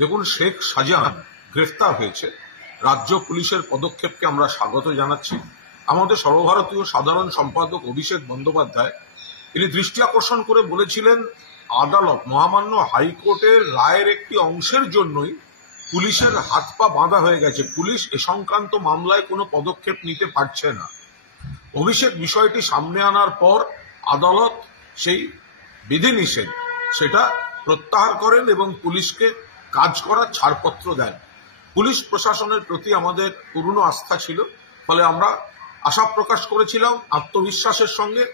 দেখুন, শেখ শাহজাহান গ্রেফতার হয়েছে। রাজ্য পুলিশের পদক্ষেপকে আমরা স্বাগত জানাচ্ছি। আমাদের সর্বভারতীয় সাধারণ সম্পাদক অভিষেক বন্দ্যোপাধ্যায় তিনি দৃষ্টি আকর্ষণ করে বলেছিলেন, আদালত মহামান্য হাইকোর্টের রায়ের একটি অংশের জন্যই পুলিশের হাত পা বাঁধা হয়ে গেছে, পুলিশ এ সংক্রান্ত মামলায় কোনো পদক্ষেপ নিতে পারছে না। অভিষেক বিষয়টি সামনে আনার পর আদালত সেই বিধিনিষেধ সেটা প্রত্যাহার করেন এবং পুলিশকে কাজ করার ছাড়পত্র দেন। পুলিশ প্রশাসনের প্রতি আমাদের পূর্ণ আস্থা ছিল, ফলে আমরা আশা প্রকাশ করেছিলাম আত্মবিশ্বাসের সঙ্গে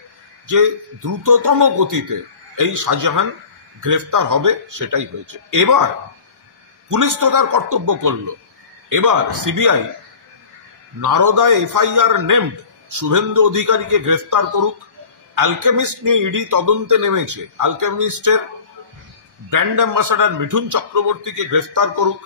যে দ্রুততম গতিতে এই শাহজাহান গ্রেফতার হবে, সেটাই হয়েছে। এবার পুলিশ তো তার কর্তব্য করল, এবার সিবিআই নারদায় এফআইআর নেমড শুভেন্দু অধিকারীকে গ্রেফতার করুক। অ্যালকেমিস্ট নিয়ে ইডি তদন্তে নেমেছে, অ্যালকেমিস্টের ব্র্যান্ড অ্যাম্বাসাডার মিঠুন চক্রবর্তীকে গ্রেফতার করুক।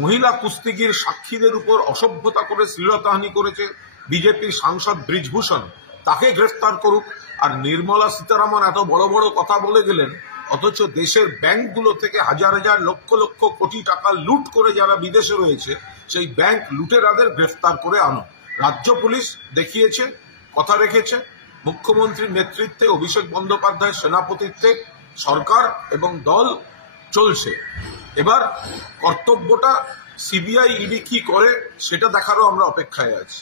মহিলা কুস্তিগির সাক্ষীদের উপর অসভ্যতা করে শ্লীলতাহানি করেছে বিজেপির সাংসদ ব্রিজভূষণ, তাকে গ্রেফতার করুক। আর নির্মলা সীতারামন এত বড় বড় কথা বলে গেলেন, অথচ দেশের ব্যাংকগুলো থেকে হাজার হাজার লক্ষ লক্ষ কোটি টাকা লুট করে যারা বিদেশে রয়েছে, সেই ব্যাংক লুটেরাদের গ্রেফতার করে আনো। রাজ্য পুলিশ দেখিয়েছে, কথা রেখেছে। মুখ্যমন্ত্রীর নেতৃত্বে অভিষেক বন্দ্যোপাধ্যায়ের সেনাপতিত্বে সরকার এবং দল চলছে। এবার কর্তব্যটা সিবিআই ইডি কি করে সেটা দেখারও আমরা অপেক্ষায় আছি।